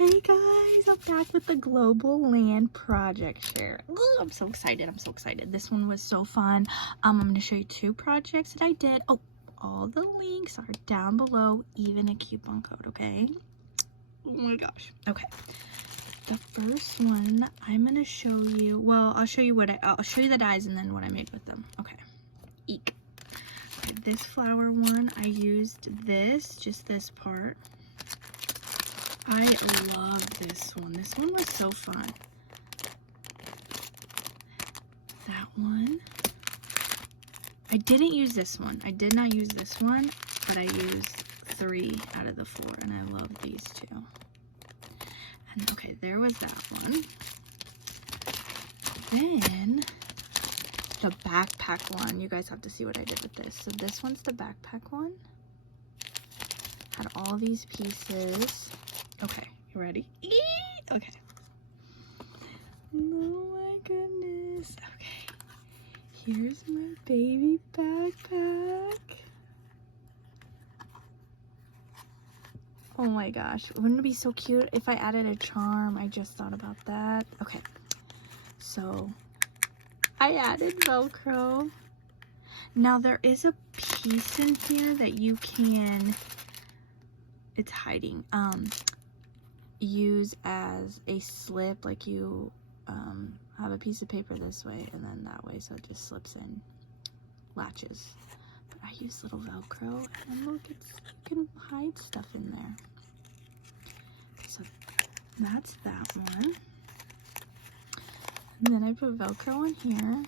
Hey guys, I'm back with the Globleland project share. Ooh, I'm so excited. I'm so excited. This one was so fun. I'm going to show you 2 projects that I did. Oh, all the links are down below, even a coupon code, okay? Oh my gosh. Okay. The first one I'm going to show you, well, I'll show you I'll show you the dies and then what I made with them. Okay. Eek. Okay, this flower one, I used just this part. I love this one. This one was so fun. That one. I didn't use this one. I did not use this one, but I used 3 out of the 4, and I love these 2. And okay, there was that one. Then the backpack one. You guys have to see what I did with this. So this one's the backpack one. Had all these pieces. Okay, you ready? Okay. Oh my goodness. Okay. Here's my baby backpack. Oh my gosh. Wouldn't it be so cute if I added a charm? I just thought about that. Okay. So I added Velcro. Now there is a piece in here that you can, it's hiding, use as a slip, like you have a piece of paper this way and then that way, so it just slips in, latches. But I use little Velcro, and look, you can hide stuff in there. So that's that one. And then I put Velcro in here.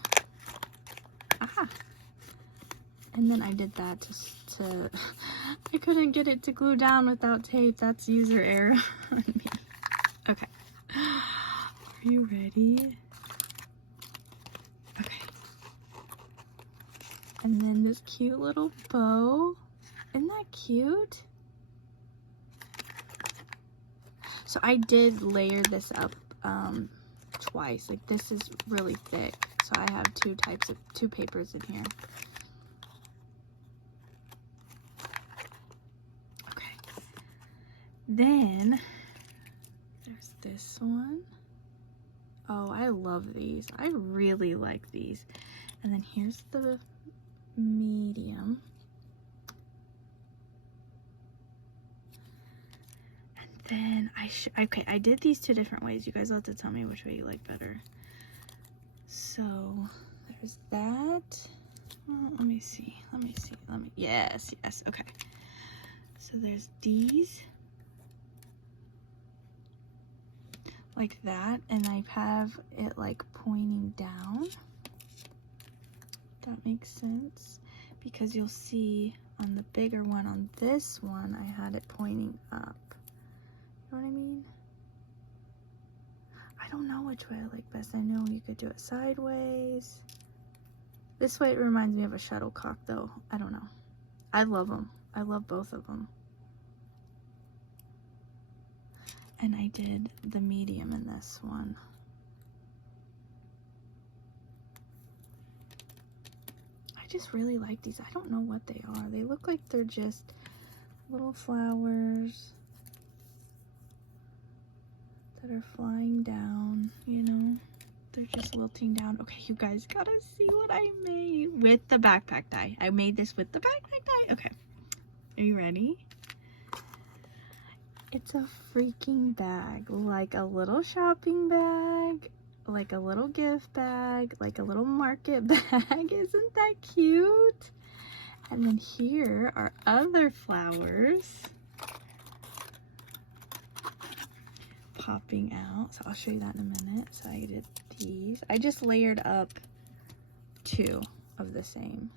Ah! And then I did that to I couldn't get it to glue down without tape. That's user error on me. Okay. Are you ready? Okay. And then this cute little bow. Isn't that cute? So I did layer this up twice. Like, this is really thick. So I have 2 papers in here. Then there's this one. Oh, I love these. I really like these. And then here's the medium. And then okay, I did these 2 different ways. You guys will have to tell me which way you like better. So there's that. Let me see. Yes. Okay. So there's these. Like that, and I have it like pointing down. That makes sense, because you'll see on the bigger one, on this one, I had it pointing up. You know what I mean? I don't know which way I like best. I know you could do it sideways. This way it reminds me of a shuttlecock though. I don't know. I love them. I love both of them. And I did the medium in this one. I just really like these. I don't know what they are. They look like they're just little flowers that are flying down, you know? They're just wilting down. Okay, you guys gotta see what I made with the backpack die. I made this with the backpack die. Okay, are you ready? It's a freaking bag, like a little shopping bag, like a little gift bag, like a little market bag. Isn't that cute? And then here are other flowers popping out. So I'll show you that in a minute. So I did these. I just layered up 2 of the same.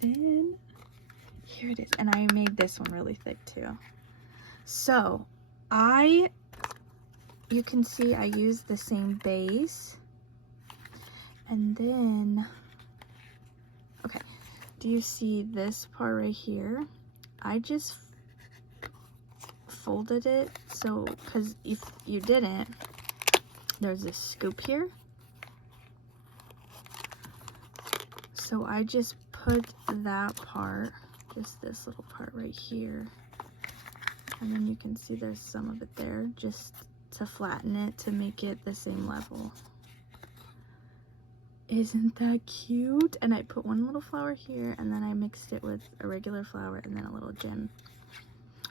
And here it is, and I made this one really thick too. So you can see I used the same base, and then, okay, do you see this part right here? I just folded it, so, because if you didn't, there's this scoop here. So I just put that part just this little part right here. And then you can see there's some of it there, just to flatten it, to make it the same level. Isn't that cute? And I put one little flower here, and then I mixed it with a regular flower and then a little gem.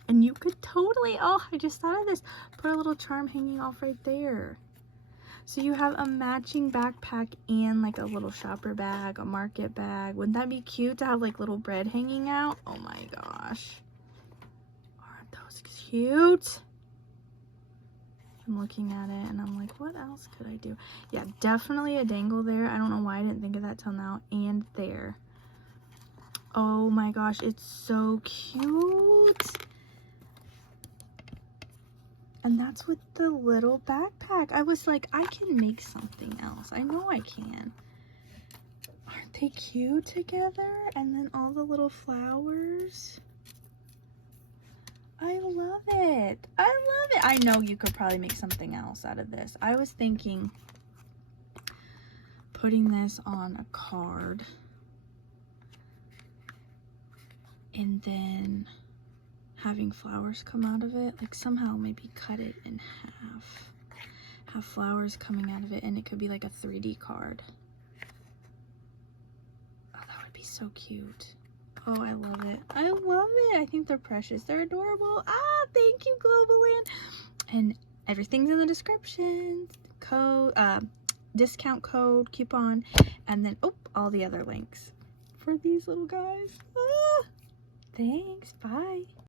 And you could totally, oh, I just thought of this, put a little charm hanging off right there. So you have a matching backpack and like a little shopper bag, a market bag. Wouldn't that be cute to have like little bread hanging out? Oh my gosh. Aren't those cute? I'm looking at it and I'm like, what else could I do? Yeah, definitely a dangle there. I don't know why I didn't think of that till now. And there. Oh my gosh, it's so cute. And that's with the little backpack. I was like, I can make something else. I know I can. Aren't they cute together? And then all the little flowers. I love it. I love it. I know you could probably make something else out of this. I was thinking putting this on a card and then having flowers come out of it. Like somehow maybe cut it in half. Have flowers coming out of it, and it could be like a 3D card. Oh, that would be so cute. Oh, I love it. I love it. I think they're precious. They're adorable. Ah, thank you, Globleland. And everything's in the description. Code, discount code, coupon, and then, oh, all the other links for these little guys. Ah, thanks. Bye.